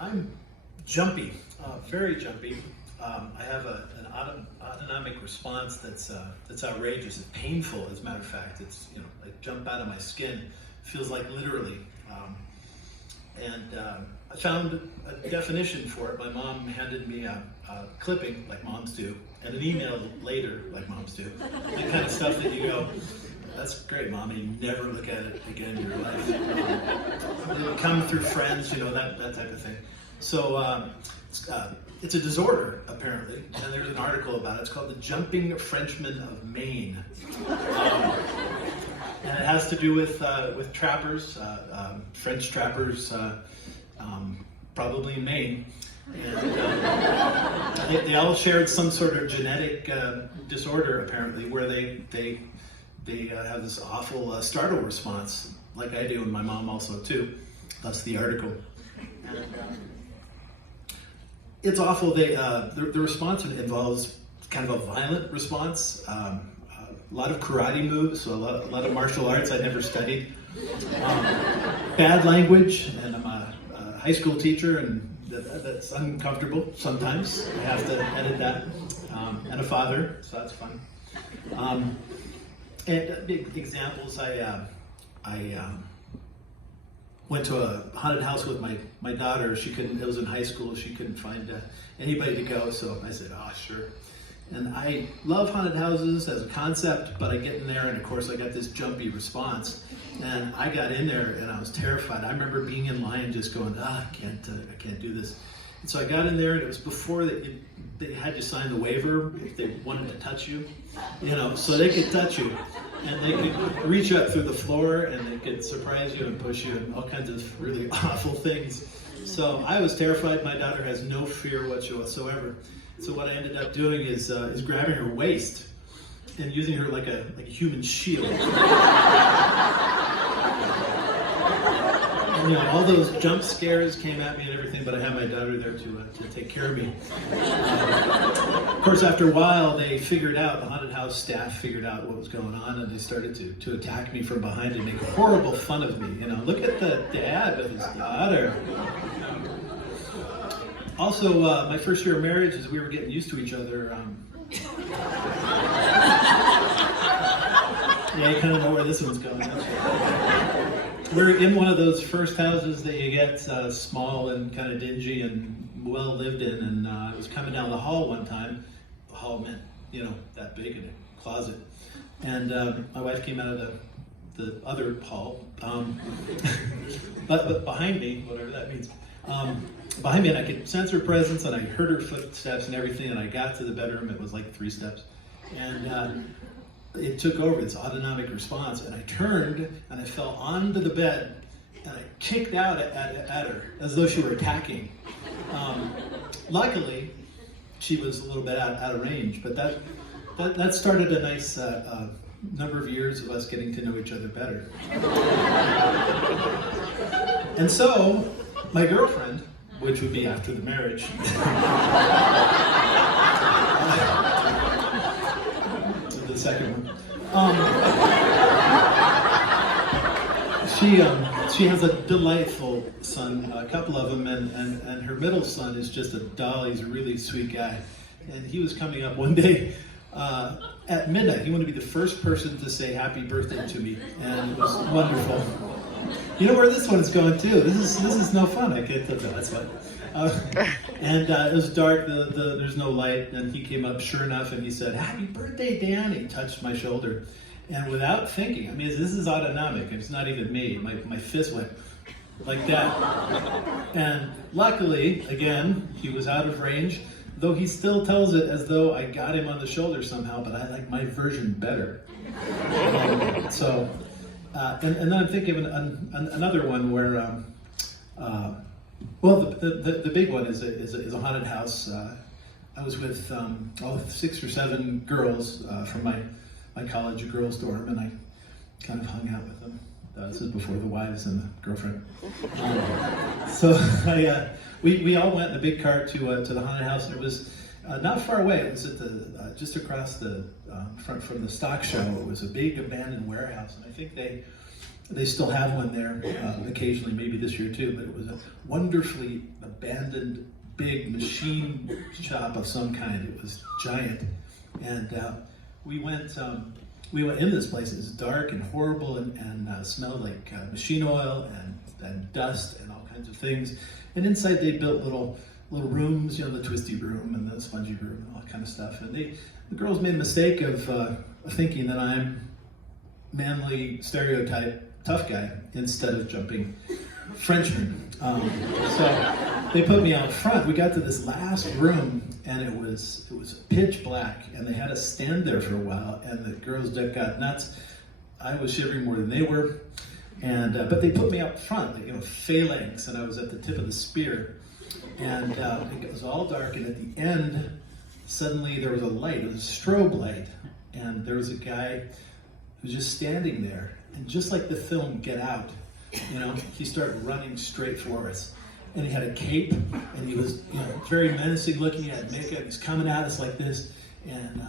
I'm jumpy, very jumpy. I have an autonomic response that's outrageous. It's painful, as a matter of fact. It's, I jump out of my skin. Feels like literally. I found a definition for it. My mom handed me a clipping, like moms do, and an email later, like moms do. The kind of stuff that you go, that's great, Mom, and you never look at it again in your life. It'll come through friends, that type of thing. So it's a disorder, apparently, and there's an article about it. It's called the Jumping Frenchmen of Maine. And it has to do with trappers, French trappers, probably in Maine. And they all shared some sort of genetic disorder, apparently, where they have this awful startle response, like I do, and my mom also too. That's the article. And it's awful. The response involves kind of a violent response. A lot of karate moves, so a lot of martial arts I never studied. Bad language, and I'm a high school teacher, and that's uncomfortable sometimes. I have to edit that. And a father, so that's fun. And big examples, I went to a haunted house with my daughter. It was in high school, she couldn't find anybody to go, so I said, oh, sure. And I love haunted houses as a concept, but I get in there and of course I got this jumpy response. And I got in there and I was terrified. I remember being in line just going, I can't do this. And so I got in there, and it was before they had you sign the waiver if they wanted to touch you, so they could touch you. And they could reach up through the floor and they could surprise you and push you and all kinds of really awful things. So I was terrified. My daughter has no fear whatsoever. So what I ended up doing is grabbing her waist and using her like a human shield. And, all those jump scares came at me and everything, but I had my daughter there to take care of me. Of course, after a while, the haunted house staff figured out what was going on, and they started to attack me from behind and make horrible fun of me. Look at the dad with his daughter. Also, my first year of marriage, as we were getting used to each other, yeah, you kind of know where this one's going. We're in one of those first houses that you get small and kind of dingy and well lived in, and I was coming down the hall one time. The hall meant, that big in a closet. And my wife came out of the other hall, but behind me, whatever that means, behind me, and I could sense her presence, and I heard her footsteps and everything, and I got to the bedroom. It was like 3 steps. And it took over, this autonomic response, and I turned and I fell onto the bed and I kicked out at her as though she were attacking. Luckily, she was a little bit out of range, but that started a nice number of years of us getting to know each other better. And so, my girlfriend, which would be after the marriage, the second one. She has a delightful son, a couple of them, and her middle son is just a doll. He's a really sweet guy. And he was coming up one day at midnight. He wanted to be the first person to say happy birthday to me, and it was wonderful. You know where this one's going too. This is no fun. I can't tell you that's fun. And it was dark. There's no light. And he came up, sure enough, and he said, "Happy birthday, Dan!" He touched my shoulder, and without thinking, this is autonomic. It's not even me. My fist went like that. And luckily, again, he was out of range. Though he still tells it as though I got him on the shoulder somehow, but I like my version better. And then I'm thinking of another one where, the big one is a haunted house. I was with 6 or 7 girls from my college girls' dorm, and I kind of hung out with them. This is before the wives and the girlfriend. We all went in a big cart to the haunted house, and it was not far away. It was at just across the front from the stock show. It was a big abandoned warehouse, and I think they They still have one there occasionally, maybe this year too, but it was a wonderfully abandoned big machine shop of some kind. It was giant. And we went in this place. It was dark and horrible and smelled like machine oil and dust and all kinds of things. And inside they built little rooms, the twisty room and the spongy room and all that kind of stuff. And the girls made a mistake of thinking that I'm manly stereotype tough guy instead of Jumping Frenchman. So they put me out front. We got to this last room and it was pitch black and they had us stand there for a while and the girls got nuts. I was shivering more than they were. And but they put me up front, like, phalanx, and I was at the tip of the spear. And it was all dark, and at the end, suddenly there was a light. It was a strobe light, and there was a guy who was just standing there. And just like the film Get Out, he started running straight for us. And he had a cape, and he was very menacing looking. He had makeup. He's coming at us like this, and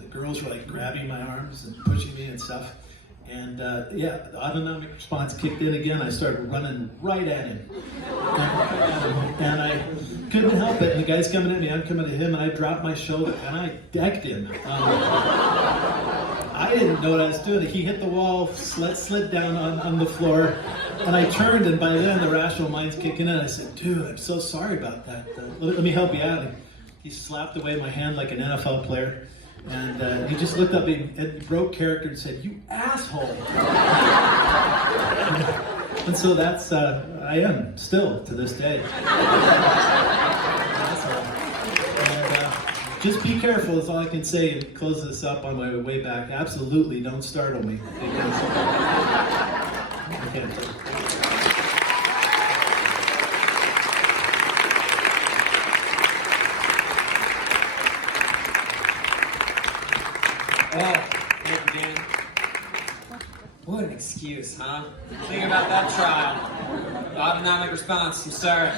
the girls were like grabbing my arms and pushing me and stuff. And the autonomic response kicked in again. I started running right at him. And I couldn't help it. And the guy's coming at me, I'm coming at him, and I dropped my shoulder and I decked him. I didn't know what I was doing. He hit the wall, slid down on the floor, and I turned, and by then the rational mind's kicking in. I said, dude, I'm so sorry about that. Let me help you out. And he slapped away my hand like an NFL player. And he just looked up and broke character and said, "You asshole!" And so that's I am still to this day. And just be careful is all I can say, and close this up on my way back. Absolutely, don't startle me. Because I can't. Oh, thank you, Dan. What an excuse, huh? Think about that trial. Autonomic response, I'm sorry.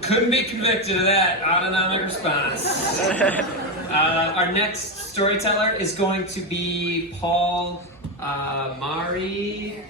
Couldn't be convicted of that autonomic response. Our next storyteller is going to be Paul Mari.